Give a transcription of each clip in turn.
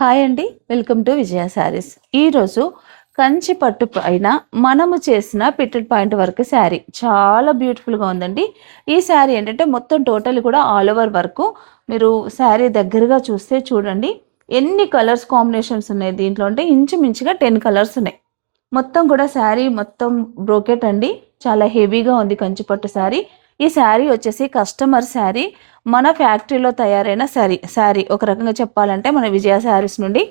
Hi అండి. Welcome to విజయ శారీస్. ఈరోజు కంచి పట్టు పైన మనము చేసిన పిట్టెడ్ పాయింట్ వర్క్ శారీ చాలా బ్యూటిఫుల్గా ఉందండి. ఈ శారీ ఏంటంటే మొత్తం టోటల్ కూడా ఆల్ ఓవర్ వర్క్. మీరు శారీ దగ్గరగా చూస్తే చూడండి ఎన్ని కలర్స్ కాంబినేషన్స్ ఉన్నాయి దీంట్లో. అంటే ఇంచుమించుగా 10 కలర్స్ ఉన్నాయి. మొత్తం కూడా శారీ మొత్తం బ్రోకెట్ అండి. చాలా హెవీగా ఉంది కంచి పట్టు శారీ. ఈ శారీ వచ్చేసి కస్టమర్ శారీ, మన ఫ్యాక్టరీలో తయారైన శారీ ఒక రకంగా చెప్పాలంటే మన విజయ శారీస్ నుండి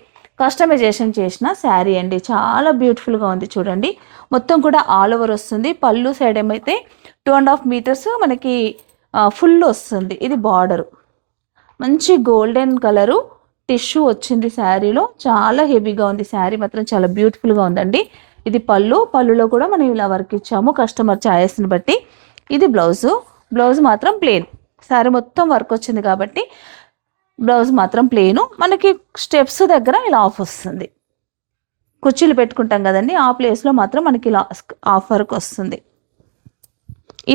కస్టమైజేషన్ చేసిన శారీ అండి. చాలా బ్యూటిఫుల్గా ఉంది చూడండి. మొత్తం కూడా ఆల్ ఓవర్ వస్తుంది. పళ్ళు సైడ్ ఏమైతే 2.5 మీటర్స్ మనకి ఫుల్ వస్తుంది. ఇది బార్డరు మంచి గోల్డెన్ కలరు టిష్యూ వచ్చింది శారీలో. చాలా హెవీగా ఉంది శారీ, మాత్రం చాలా బ్యూటిఫుల్గా ఉందండి. ఇది పళ్ళులో కూడా మనం ఇలా వర్క్ ఇచ్చాము కస్టమర్ ఛాయిస్ని బట్టి. ఇది బ్లౌజ్ మాత్రం ప్లెయిన్. శారీ మొత్తం వర్క్ వచ్చింది కాబట్టి బ్లౌజ్ మాత్రం ప్లెయిన్. మనకి స్టెప్స్ దగ్గర ఇలా ఆఫ్ వస్తుంది. కుర్చీలు పెట్టుకుంటాం కదండి, ఆ ప్లేస్లో మాత్రం మనకి ఇలా ఆఫ్ వర్క్ వస్తుంది.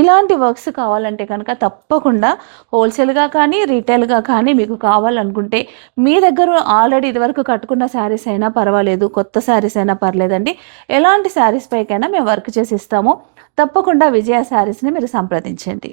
ఇలాంటి వర్క్స్ కావాలంటే కనుక తప్పకుండా హోల్సేల్గా కానీ రీటైల్గా కానీ మీకు కావాలనుకుంటే మీ దగ్గర ఆల్రెడీ ఇదివరకు కట్టుకున్న శారీస్ అయినా పర్వాలేదు, కొత్త శారీస్ అయినా పర్లేదండి, ఎలాంటి శారీస్ పైకైనా మేము వర్క్ చేసి ఇస్తాము. తప్పకుండా విజయ శారీస్ని మీరు సంప్రదించండి.